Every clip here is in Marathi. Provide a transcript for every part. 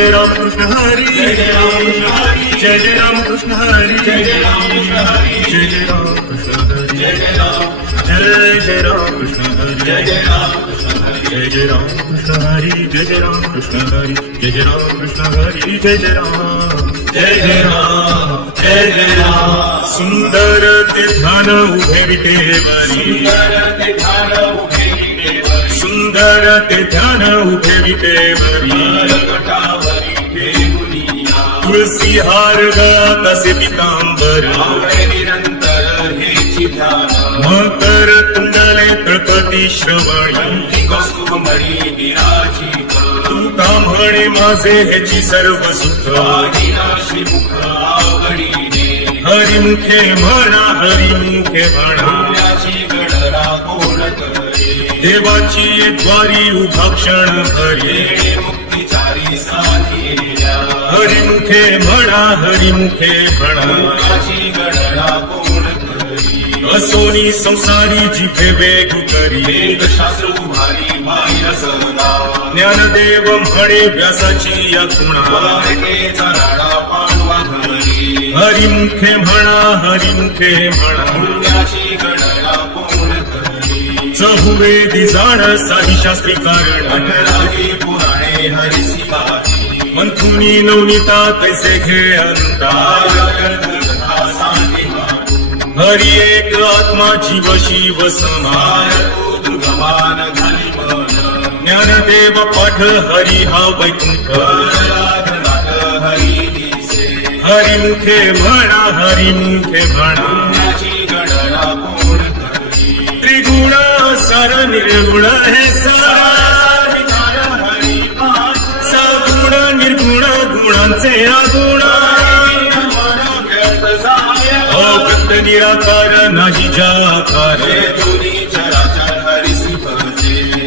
जय राम कृष्ण हरी, जय जय राम कृष्ण हरी, जय जय राम कृष्ण हरी, जय जय राम कृष्ण हरी, जय जय राम कृष्ण हरी, जय जय राम, जय जय राम कृष्ण हरी, जय जय राम कृष्ण हरी, जय जय राम कृष्ण हरी, जय जय राम कृष्ण हरी, जय जय राम कृष्ण हरी, जय जय राम, जय जय राम, जय जय राम. सुंदर ते ध्यान उभे विटेवरी, सुंदर ते ध्यान उभे विटेवरी, तुलसी हार तसे पितांबर, मकर कुंडले तळपती श्रवणी, तू का म्हणे माझे ह्याची सर्व सुख, हरिमुखे म्हणा, हरिमुखे म्हणा, देवाची द्वारी उभा क्षण हरी, हरिमुखे म्हणा, हरिमुखे म्हणा, असोनी संसारी जिभे वेग करी, ज्ञानदेव म्हणे व्यासाची या गुणा, हरिमुखे म्हणा, हरिमुखे म्हणा, चहुवेदी जाण साधी शास्त्री कारण, मंथुनी नवनीता तैसे घे अंता, हरि एक आत्मा जीव शिव समान, ज्ञानदेव पाठ हरि हा वैकुंठ, हरिमुखे म्हणा, हरिमुखे म्हणा, त्रिगुण सार निर्गुण हे सार, सगुण निर्गुण गुणांचे आगुण, अव्यक्त निराकार नाही जाकार,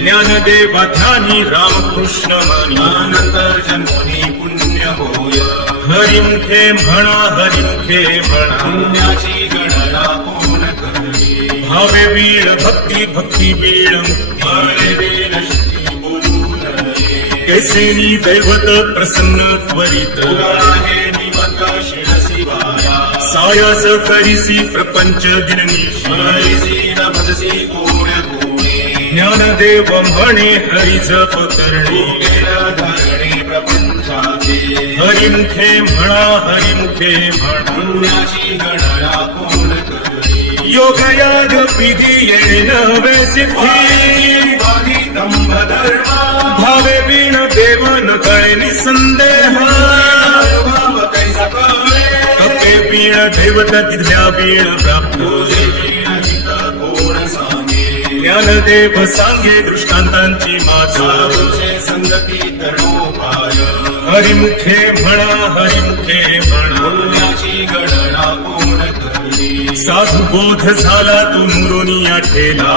ज्ञानदेवा ध्यानी रामकृष्ण मनी, हरिमुखे म्हणा, हरिमुखे म्हणा, भावे वीण भक्ती, भक्ती वीण मुक्ती, कैसेनी दैवत प्रसन्न त्वरित, सायास करिसी प्रपंच दिननिशी, ज्ञानदेव म्हणे हरि जप करणे, हरिमुखे म्हणा, हरिमुखे म्हणा, योगयाग विधी येणे नवे सिद्धी, भावे वीण देव न कळे निसंदेह, कपे वीण दैवत तिथल्या वीण प्राप्त, ज्ञानदेव सांगे दृष्टांतांची माता, हरिमुखे म्हणा, हरिमुखे म्हणा, साधू बोध झाला तू मुरोनिया ठेला,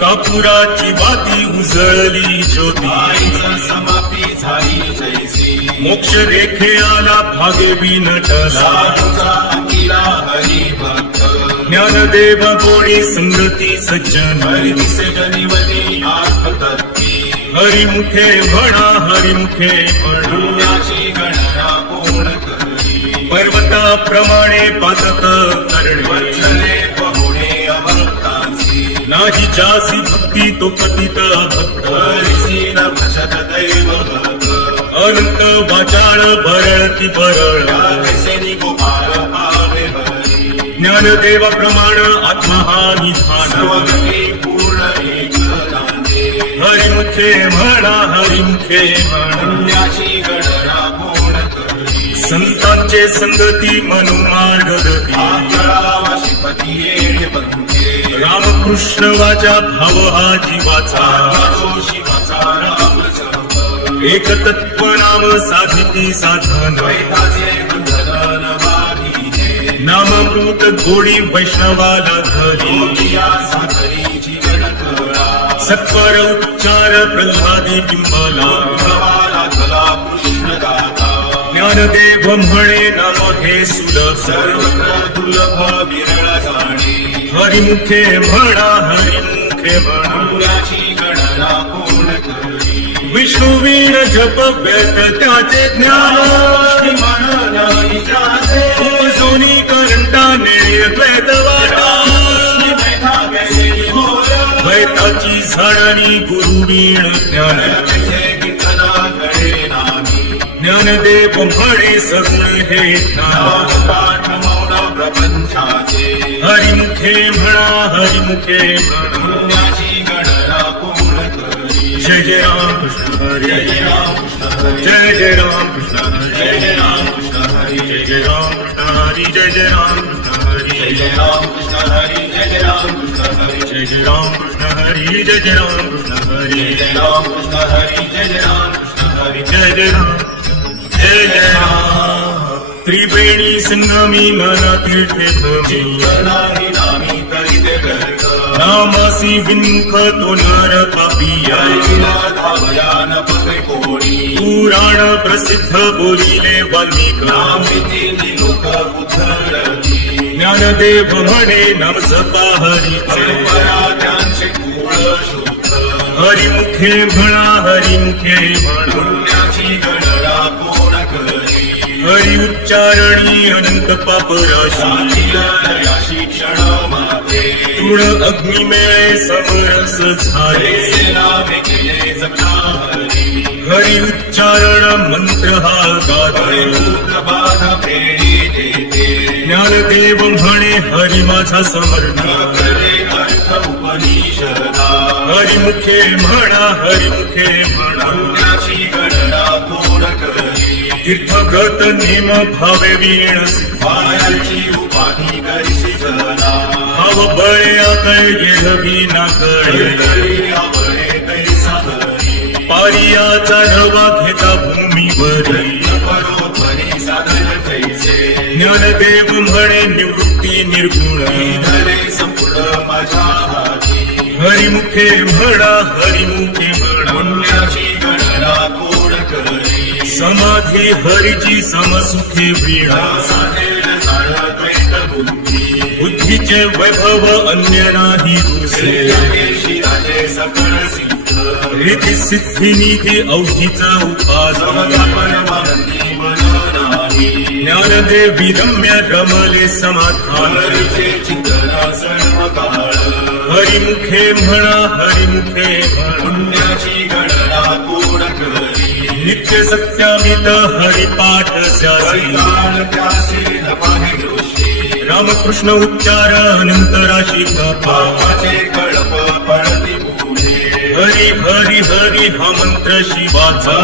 कापुराची बाती उजळली ज्योती, मोक्ष रेखे आला भागे विनटला, ज्ञानदेव गोडी संगती सज्जन, हरिमुखे म्हणा, हरिमुखे म्हणा, पर्वताप्रमाणे पातक करणे, नाही जासी भक्ती तो पतित भक्त, अनंत वाचाळ भरळती बरळ, ज्ञानदेवा प्रमाण आत्मा हा निधान, हरिमुखे म्हणा, हरिमुखे म्हणा, संतांचे संगती मनुमार्ग गती, रामकृष्ण वाचा भाव हा जीवाचा, एक तत्व नाम साधिती साधन, नामामृत गोडी वैष्णवाला घरी, सत्वर उच्चार प्रल्हादी बिंबला, ज्ञानदेव म्हणे नाम हे सुलभ, सर्वत्र दुर्लभ विरळ जाणे, हरिमुखे म्हणा, हरिमुखे म्हणा, विष्णुवीण जप व्यर्थ त्याचे ज्ञान सोनी करंटा निर्द्वैत वाटा द्वैताची झाडानी गुरुवीण ज्ञान ज्ञानदेव म्हणे सगुण हे ज्ञान हरिमुखे म्हणा हरिमुखे म्हणा जय जय राम कृष्ण हरी जय जय राम कृष्ण हरी जय जय राम कृष्ण हरी जय जय राम कृष्ण हरी जय जय राम कृष्ण हरी जय जय राम कृष्ण हरी जय जय राम कृष्ण हरी जय जय राम कृष्ण हरी जय जय राम कृष्ण हरी जय जय राम कृष्ण हरी जय जय राम कृष्ण हरी जय जय राम जय जय राम त्रिवेणी संगमी मना तीर्थे भूमि नामासी विमुख तो नर पापिया पुराण प्रसिद्ध बोलिले वाल्मीकी ज्ञानदेव म्हणे नाम जपा हरीचे हरिमुखे म्हणा हरिमुखे म्हणा हरि उच्चारणी अनंत पाप राशी तृण अग्निमेळे समरस झाले हरि उच्चारण मंत्र हा गाधे ज्ञानदेव म्हणे हरि माझा समर्थ हरिमुखे म्हणा हरिमुखे म्हणा तीर्थव्रत नेम भावे वीण भाव बळे आकळ येहवी ना कळे पारियाचा रवा घेता भूमीवरी ज्ञानदेव म्हणे निवृत्ती निर्गुण हरिमुखे म्हणा हरिमुखे म्हणा समाधी हरिची समसुखे वीणा बुद्धीचे वैभव अन्य नाही दुसरे रिधी सिद्धी निधी अवधीचा उपासन ज्ञानदेवी रम्य रमले समाधान हरिमुखे म्हणा हरिमुखे म्हणा नित्य सत्यामित हरिपाठ रामकृष्ण उच्चार अनंत राशी हरि हरि हरि हा मंत्र शिवाचा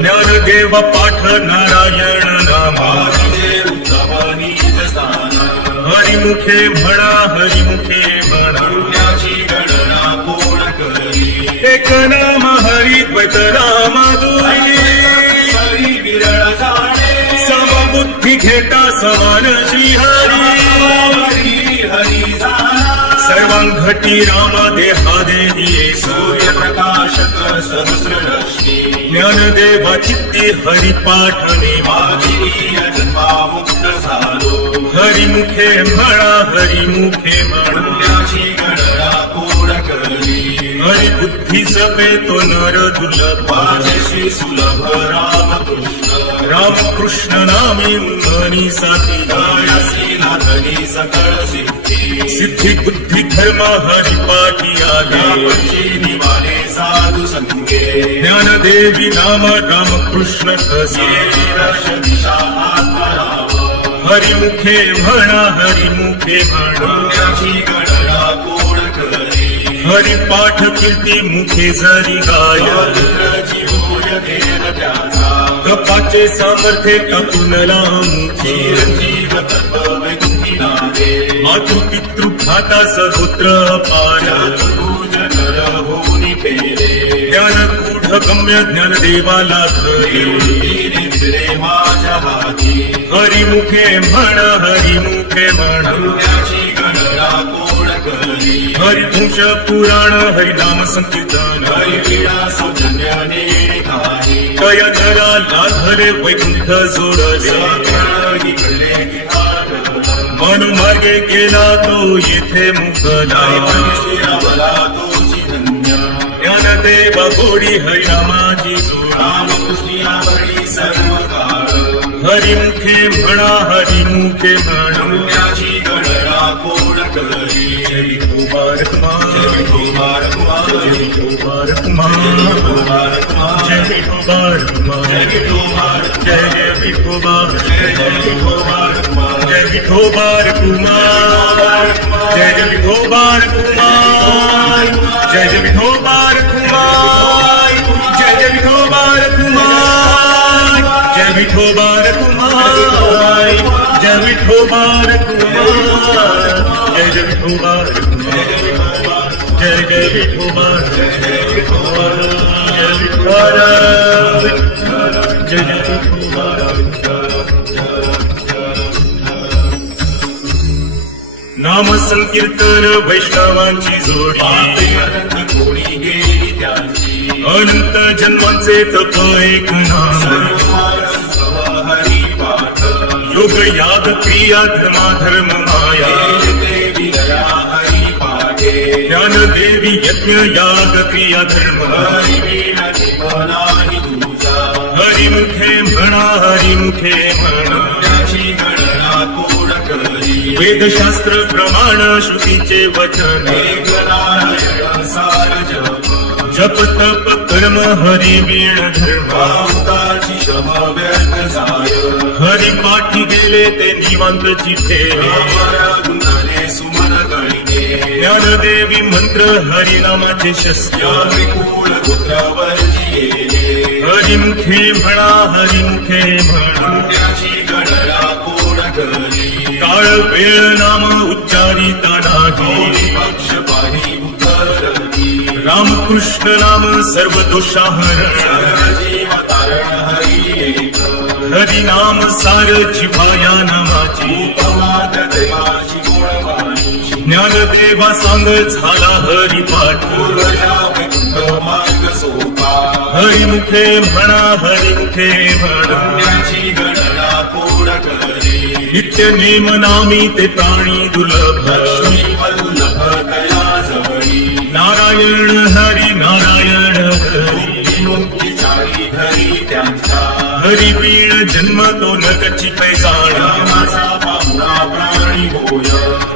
ज्ञानदेव पाठ नारायण नामा हरिमुखे म्हणा हरिमुखे म्हणा एक नाम हरि द्वैत राम दुरी समबुद्धी घेता समान श्री हरी सर्वांघटी राम देहादेही सूर्य प्रकाशक सहस्ररश्मी ज्ञानदेवा चित्ती हरिपाठने जन्मामुक्त झालो हरिमुखे म्हणा हरिमुखे म्हणा हरि बुद्धि सपे तो नर दुर्लभ सुलभ रामकृष्ण नामी उन्मनी साथी सकळ सिद्धि बुद्धि धर्म हरिपाठी आले साधु संगे ज्ञानदेवी नाम रामकृष्ण कसे हरिमुखे म्हणा हरिमुखे म्हणा हरिपाठ कीर्ती मुखे जरी गाय गपाचे सामर्थ्य टाकूनला मुखी मातृपितृघाता सहोत्र पार ज्ञानगूढ गम्य ज्ञानदेवाला हरिमुखे म्हणा हरिमुखे म्हणा हरिवंश पुराण हरिनाम संकीर्तन कया धरा लाधरे वैकुंठ जोडले मार्गे गेला तो येथे मुकला गोडी हरिनामाची जोड रामकृष्णावरी सर्व काळ हरिमुखे म्हणा हरिमुखे म्हणा पुण्याची गणना कोण करी जय विठो बारकुमा जय विठो बारकुमा जय विठो बारकुमा जय विठो बारकुमा जय विठो बार जय जय विठो बार जय विठो बारकुमा जय विठो बारकुमा जय जय विठो बारकुमा जय जय विठो बारकुमा जय जय विठो बारकुमा जय विठो बारकुमा जय विठो बारकुमा जय जय विठो बारकुमा जय जय विठो बार जय विठो जय जय विठो नाम संकीर्तन वैष्णवांची जोडी कोणी गेली त्यांची अनंत जन्मांचे तप एक नाम हरिपाठ योग याग क्रिया धर्म माया देवी दया हरिपाठे ज्ञान देवी यज्ञ याग क्रिया धर्म हरिवीणती मनाही तुझा हरिमुखे म्हणा हरिमुखे म्हणा पुण्याची गणना कोण करी वेदशास्त्र प्रमाण श्रुतीचे वचन एकनारायण सार जप जप तप कर्म हरि वीण धर्म भावताची श्रम व्यर्थ जाय हरिपाठी गेले ते निवांत जिथे गुणाने सुमन गणिते ज्ञानदेवी मंत्र हरिनामाचे शस्त्र विपुल पुत्रवरची येणे हरिमुखे म्हणा हरिमुखे म्हणा पुण्याची गणना कोण करी काळ वेळ नाम उच्चारिता नाही पक्ष पाणी उतरती रामकृष्ण नाम सर्व दोषाहरण जीव तारण हरी एक हरिनाम सार जिव्हाया नामाची उपमात देवाची गुणवाणी ज्ञानदेवा सांग झाला हरिपाठ पूर्वजा वैकुंठ मार्ग सोपा हरिमुखे म्हणा हरिमुखे म्हणा पुण्याची गणना कोण करी नित्य नेम नामी ते प्राणी दुर्लभ लक्ष्मी वल्लभ तया जवळी नारायण हरी नारायण हरी मुक्ती चारी धरी त्यांचा हरिवीण जन्म तो नकची पैसाण रामाचा पाहुणा प्राणी होय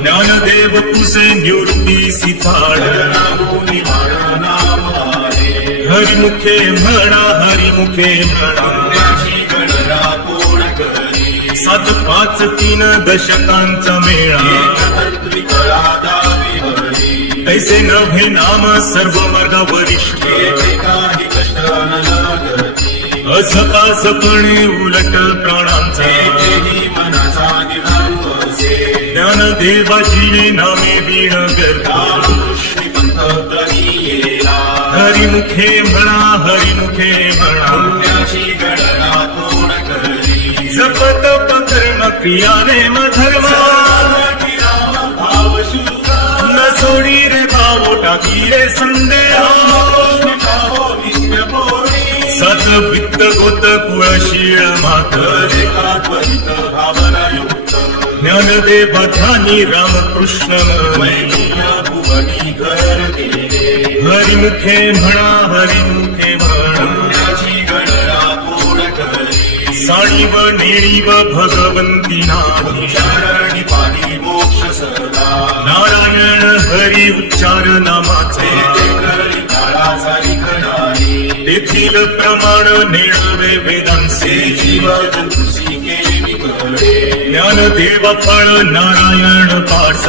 ज्ञानदेव तुसे निवृत्ती सिथाळ नामोनी वार नाम आहे हरिमुखे म्हणा हरिमुखे म्हणा पुण्याची गणना कोण करी 7 5 3 दशकांचा मेळा एकतंत्री कळा दावी हरी तैसे नभे नाम सर्व मार्ग वरिष्ठ येथे काही कष्ट न लागती असकासपणे उलट प्राणांचा येथेही मनाचा निभाव असे ज्ञानदेवाची नामे वीण गर्भ रामकृष्णी पंथ प्रती येला हरिमुखे म्हणा हरिमुखे म्हणा पुण्याची गणना कोण करी जप तप कर्म क्रिया नेम धर्म राम भाव शुद्ध न सोडी रे भावो टाकी रे संदेह नित्य पोळी सत वित्त गोत कुळशीळ मात एका त्वरित भावना युक्त ज्ञानदेवा ध्यानी रामकृष्ण वैकुंठ भुवनी घर केले हरिमुखे म्हणा हरिमुखे म्हणा पुण्याची गणना कोण करी साणीव नेणीव भगवंती नाही शरणी पाणी मोक्ष सदा नारायण हरी उच्चार नामाचे करी काळाचा नाही तेथील प्रमाण नेळवे वेदांचे जीव जंतुसी केली कळे ज्ञानदेवा फळ नारायण पाठ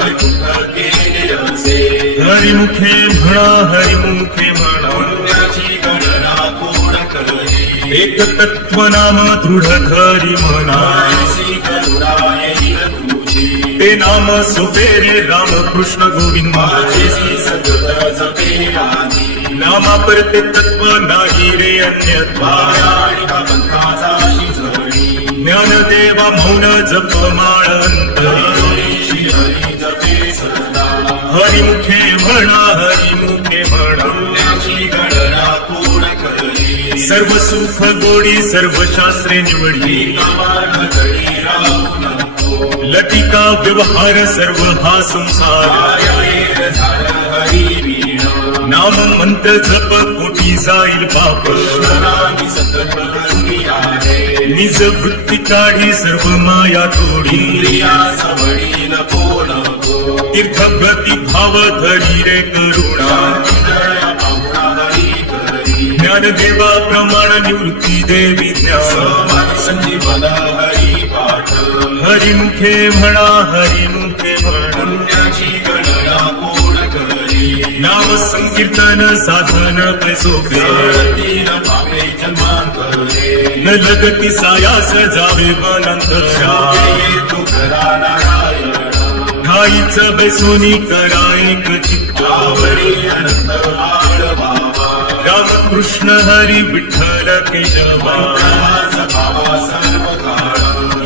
वैकुंठ केले असे हरिमुखे म्हणा हरिमुखे म्हणा पुण्याची गणना कोण करी एक तत्व नाम दृढ धरी म्हणा ऐसी करुणा येईल तुझी ते नाम सोपेरे रामकृष्ण गोविंद माझी सतत जपे राणी नामापर ते तत्व नाही रे अन्यत्वा आणि पंथाचा शिजवणी ज्ञानदेवा मौन जप माळ अंतरी श्री हरी जपे सदा हरिमुखे म्हणा हरिमुखे म्हणा पुण्याची गणना कोण करी सर्व सुख गोडी सर्व शास्त्रे निवडी कामान घडी राहू नको लटिका व्यवहार सर्व हा संसार आयर झाड हरी वीण नाम नाम मंत्र जप कोटी जाईल पाप नामी संकल्प करुणी आहे निज वृत्ती काढी सर्व माया तोडी इंद्रिया सवडी नको नको तीर्थ गती भाव धरी रे करुणा जया पाहुणा हरी करी ज्ञानदेवा प्रमाण निवृत्ती देवी ज्ञान समाधी संजीवन हरी पाठ हरिमुखे म्हणा हरिमुखे म्हणा पुण्याची गणना कोण करी नाम संकीर्तन साधन पैसोपे तीन पापे जन्मांतरे न लगती सायास जावे वनांतरा तू करा नारायण ठाईच बेसोनी करा एक चित्त आवडी अनंत आळवावा रामकृष्ण हरी विठ्ठल केशवा प्रवास भावा सर्व काळ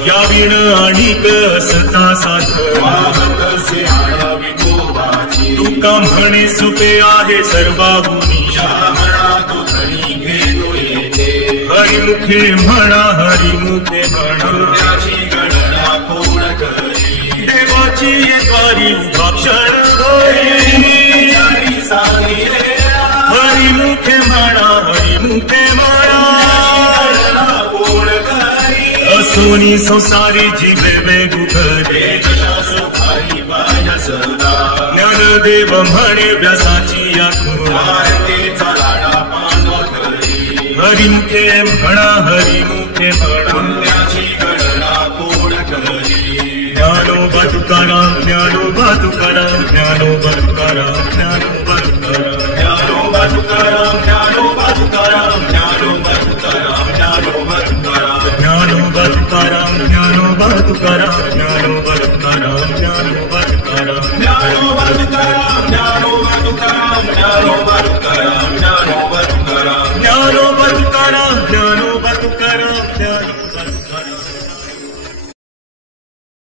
या विण आणिक असता साधन वाहकसे आळवी गोवाची तुका म्हणे सुपे आहे सर्वागुणी म्हणा तो धनी घेतो येते हरिमुखे म्हणा हरिमुखे म्हणा पुण्याची गणना कोण करी देवाची येद्वारी उभा क्षण होई हरी सारी रे हरिमुखे म्हणा हरिमुखे म्हणा गणना कोण करी असोनी संसारी जीवे वेगुघरे हरी पाय सदा ज्ञानदेव म्हणे व्यासाची आठवण भारतेचा लाडा पांडव करी हरिमुखे म्हणा हरिमुखे म्हणा पुण्याची गणना कोण करी ज्ञानोबा तुकाराम ज्ञानोबा तुकाराम ज्ञानोबा तुकाराम ज्ञानोबा